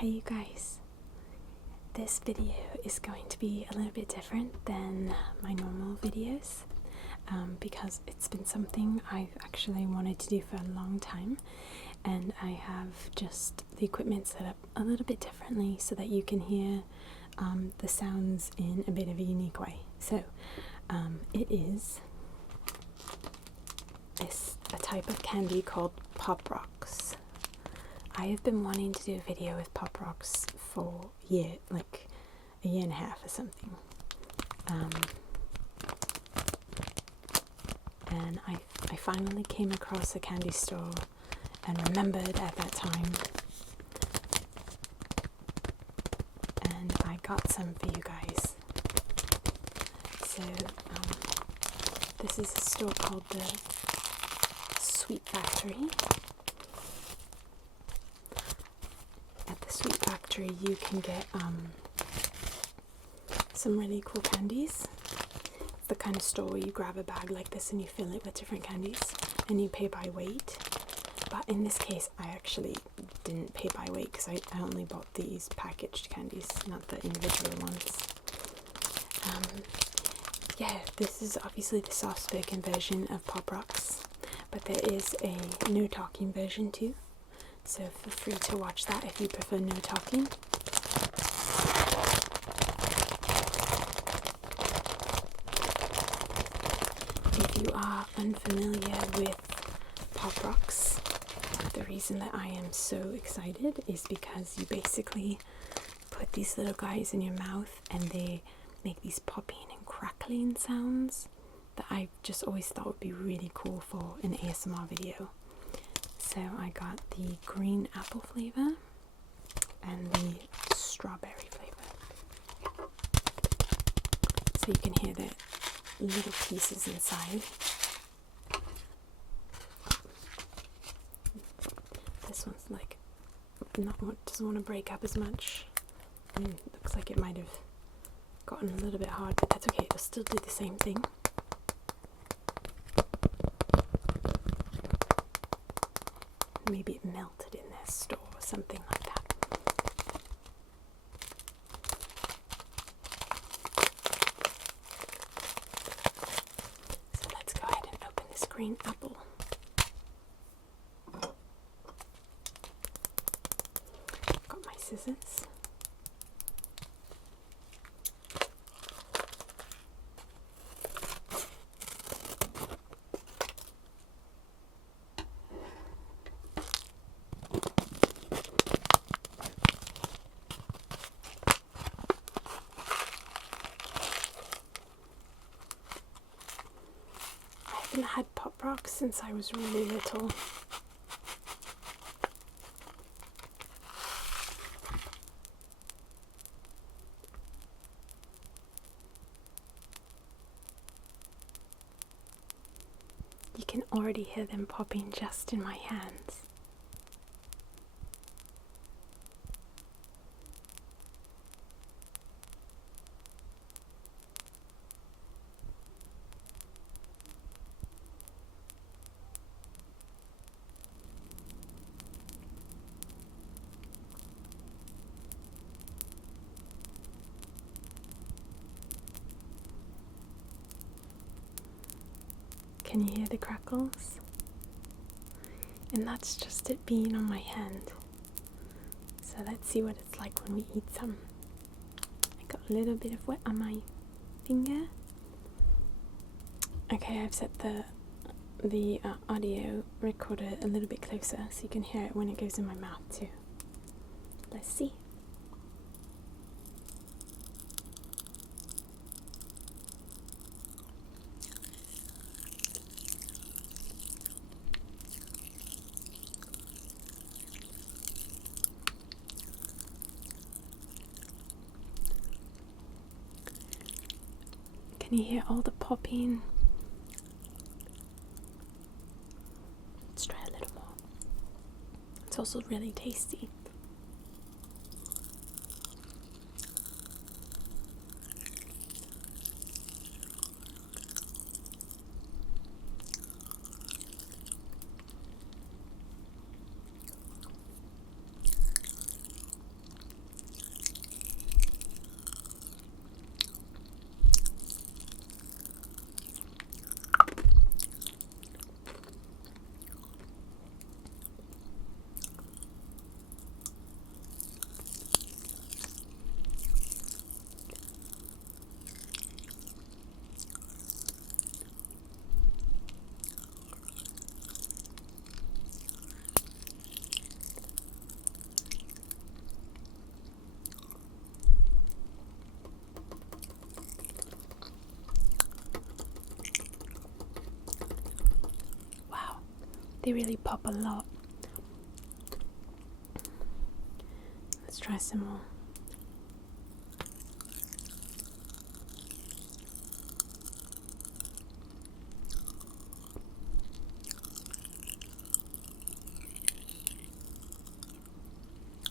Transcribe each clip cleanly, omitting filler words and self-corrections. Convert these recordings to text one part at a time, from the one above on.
Hey you guys, this video is going to be a little bit different than my normal videos because it's been something I've actually wanted to do for a long time, and I have just the equipment set up a little bit differently so that you can hear the sounds in a bit of a unique way. So it is a type of candy called Pop Rocks. I have been wanting to do a video with Pop Rocks for a year and a half or something. And I finally came across a candy store and remembered at that time. And I got some for you guys. So this is a store called the Sweet Factory. At the Sweet Factory you can get some really cool candies. It's the kind of store where you grab a bag like this and you fill it with different candies and you pay by weight. But in this case I actually didn't pay by weight because I only bought these packaged candies, not the individual ones. This is obviously the soft-spoken version of Pop Rocks, but there is a no talking version too. So feel free to watch that if you prefer no talking. If you are unfamiliar with Pop Rocks, the reason that I am so excited is because you basically put these little guys in your mouth and they make these popping and crackling sounds that I just always thought would be really cool for an ASMR video. So I got the green apple flavor and the strawberry flavor. So you can hear the little pieces inside. This one's like doesn't want to break up as much. Looks like it might have gotten a little bit hard, but that's okay. It'll still do the same thing. Maybe it melted in their store or something like that. So let's go ahead and open this green apple. Got my scissors. I haven't had Pop Rocks since I was really little. You can already hear them popping just in my hands. Can you hear the crackles? And that's just it being on my hand. So let's see what it's like when we eat some. I got a little bit of wet on my finger. Okay, I've set the audio recorder a little bit closer so you can hear it when it goes in my mouth too. Let's see. Can you hear all the popping? Let's try a little more. It's also really tasty. They really pop a lot. Let's try some more.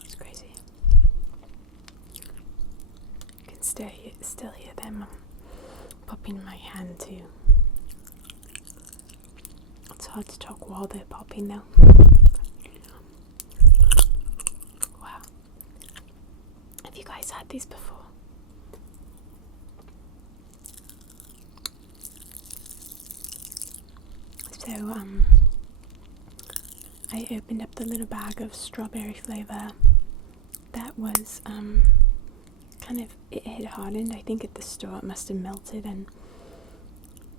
It's crazy. You can still hear them popping in my hand too. It's hard to talk while they're popping though. Wow. Have you guys had these before? So, I opened up the little bag of strawberry flavour that was, it had hardened. I think at the store it must have melted and,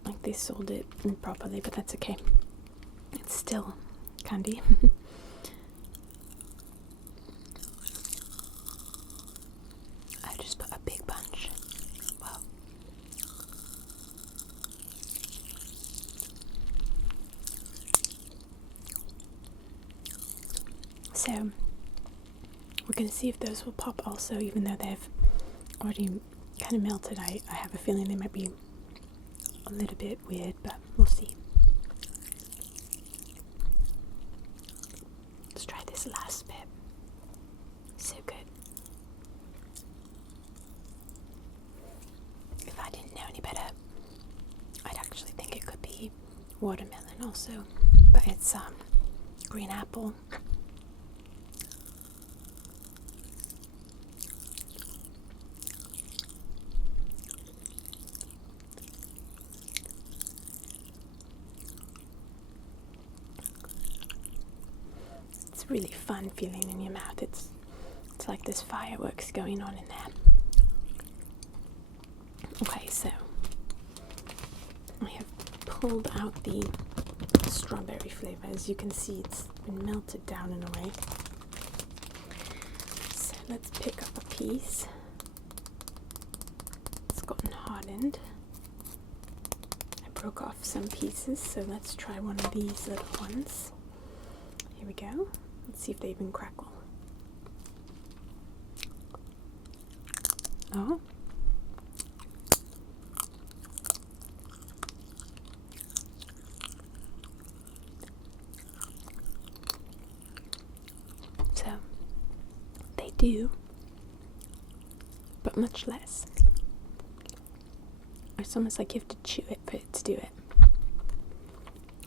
like, they sold it improperly, but that's okay. It's still candy. I just put a big bunch. Wow. So, we're going to see if those will pop also, even though they've already kind of melted. I have a feeling they might be a little bit weird, but we'll see. Let's try this last bit. So good. If I didn't know any better, I'd actually think it could be watermelon also, but it's green apple. Really fun feeling in your mouth. It's like there's fireworks going on in there. Okay, so I have pulled out the strawberry flavour. As you can see, it's been melted down in a way. So let's pick up a piece. It's gotten hardened. I broke off some pieces, so let's try one of these little ones. Here we go. Let's see if they even crackle. Oh. So, they do, but much less. It's almost like you have to chew it for it to do it.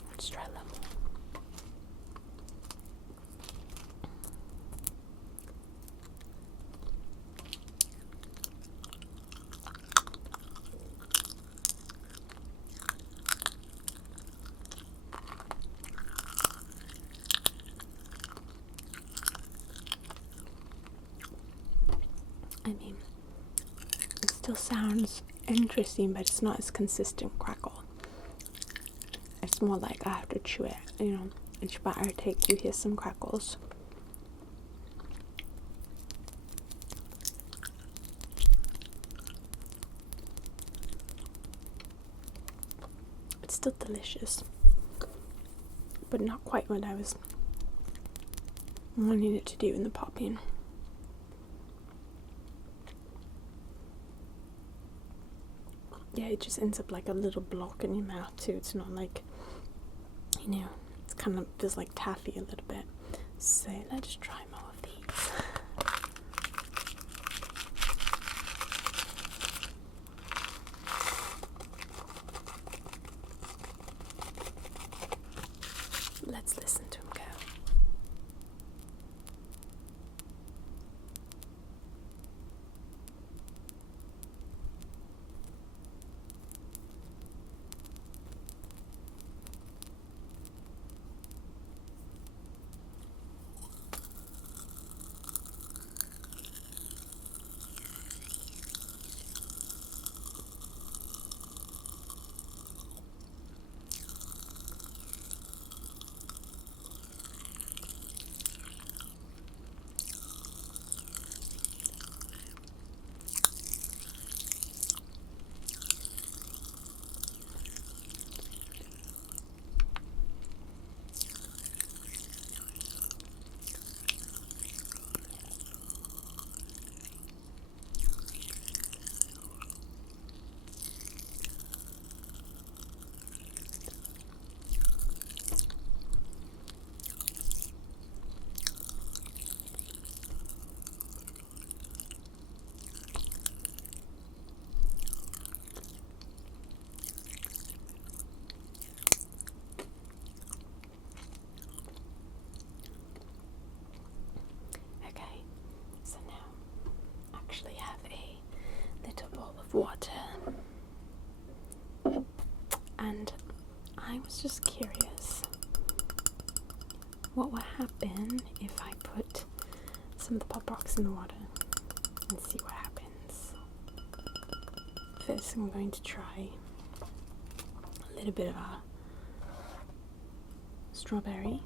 Let's try a little more. I mean, it still sounds interesting, but it's not as consistent crackle. It's more like I have to chew it, each bite I take you hear some crackles. It's still delicious, but not quite what I was wanting it to do in the popping. Yeah, it just ends up like a little block in your mouth too. It's not like, it's kind of feels like taffy a little bit. So let's try more of these. Let's listen to him go. was just curious what would happen if I put some of the Pop Rocks in the water and see what happens. First I'm going to try a little bit of a strawberry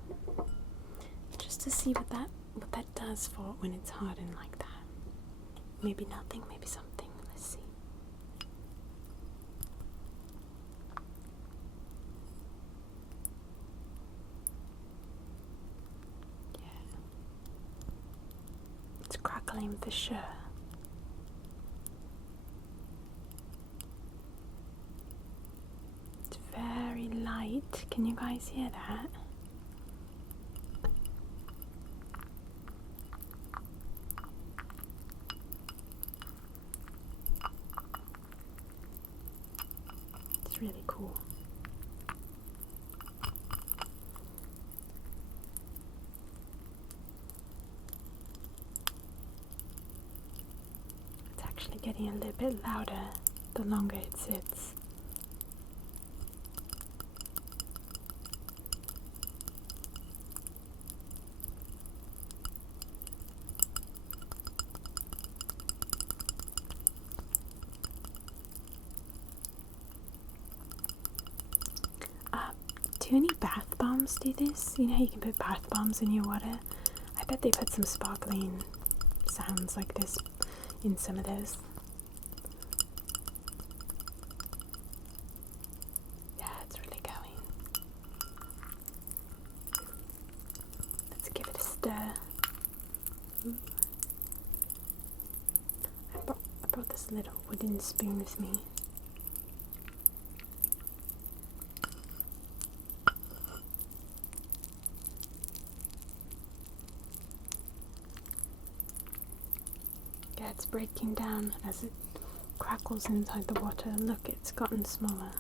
just to see what that does for when it's hardened like that. Maybe nothing, maybe something. Let's see. Yeah. It's crackling for sure. It's very light. Can you guys hear that? Really cool. It's actually getting a little bit louder the longer it sits. Do any bath bombs do this? You know how you can put bath bombs in your water? I bet they put some sparkling sounds like this in some of those. Yeah, it's really going. Let's give it a stir. Ooh. I brought this little wooden spoon with me. Yeah, it's breaking down as it crackles inside the water. Look, it's gotten smaller.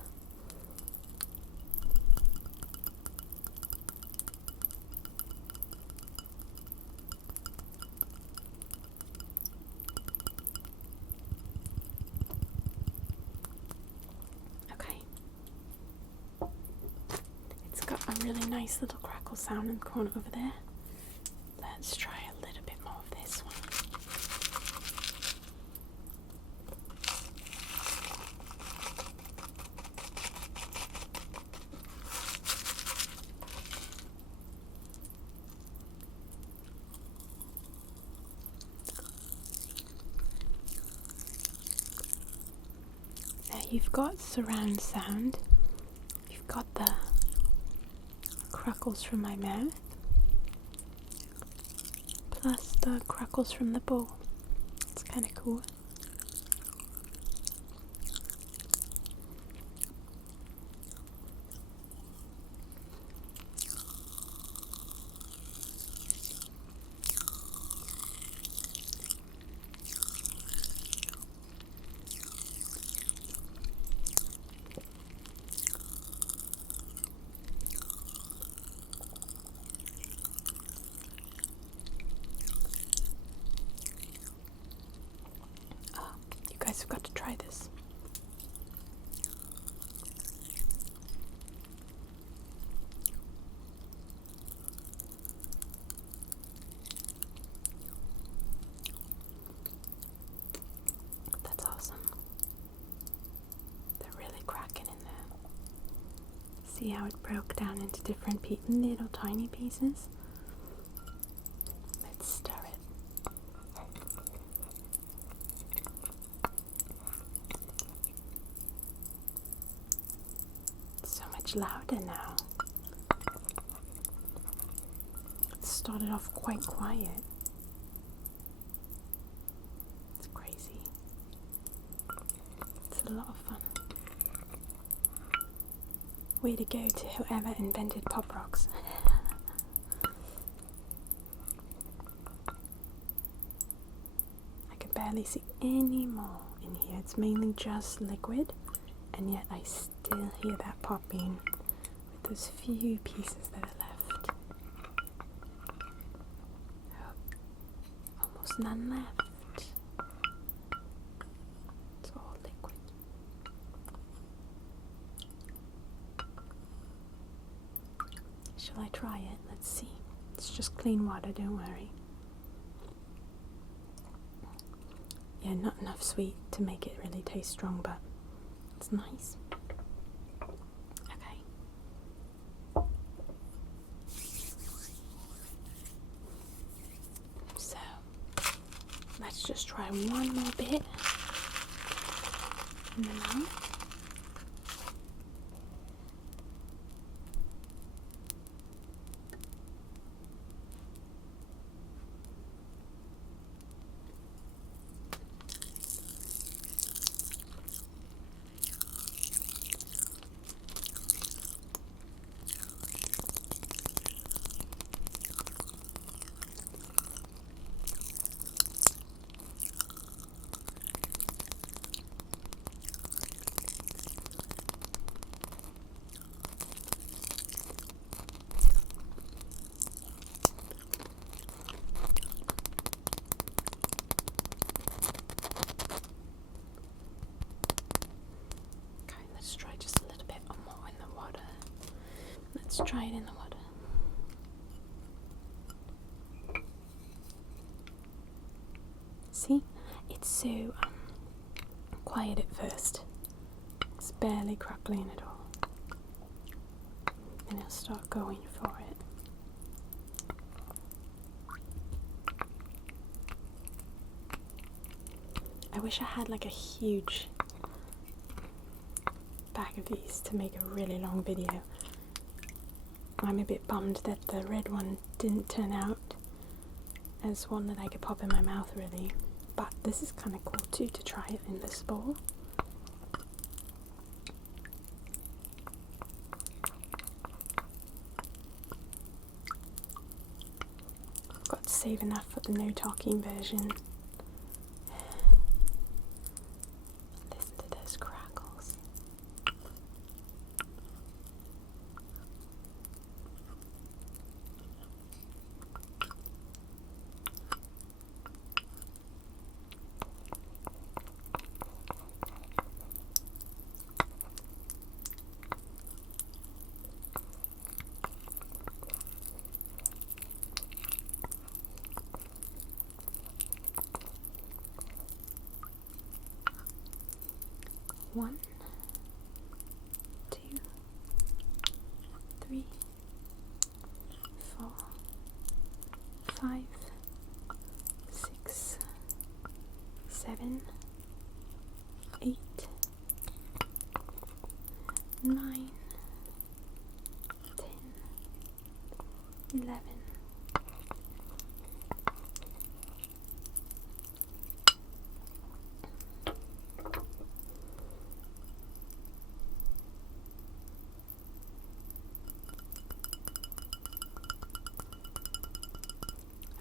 Okay. It's got a really nice little crackle sound in the corner over there. Let's try a little bit more of this one. Now you've got surround sound, you've got the crackles from my mouth, plus the crackles from the bowl. It's kind of cool. I've got to try this. That's awesome. They're really cracking in there. See how it broke down into different little tiny pieces? Let's stir it. Louder now. It started off quite quiet. It's crazy. It's a lot of fun. Way to go to whoever invented Pop Rocks. I can barely see any more in here. It's mainly just liquid. And yet I still hear that popping with those few pieces that are left. Oh, almost none left. It's all liquid. Shall I try it? Let's see. It's just clean water, don't worry. Yeah, not enough sweet to make it really taste strong, but it's nice. Okay. So, let's just try one more bit. And then let's try just a little bit more in the water. Let's try it in the water. See? It's so quiet at first. It's barely crackling at all. Then I'll start going for it. I wish I had like a huge bag of these to make a really long video. I'm a bit bummed that the red one didn't turn out as one that I could pop in my mouth really, but this is kind of cool too to try it in this bowl. I've got to save enough for the no talking version. Listen to those crackles. One, 2, 3, 4, 5, 6, 7, 8, 9, 10, 11.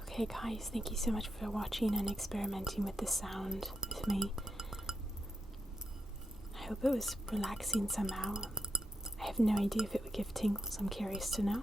Okay guys, thank you so much for watching and experimenting with the sound with me. I hope it was relaxing somehow. I have no idea if it would give tingles, I'm curious to know.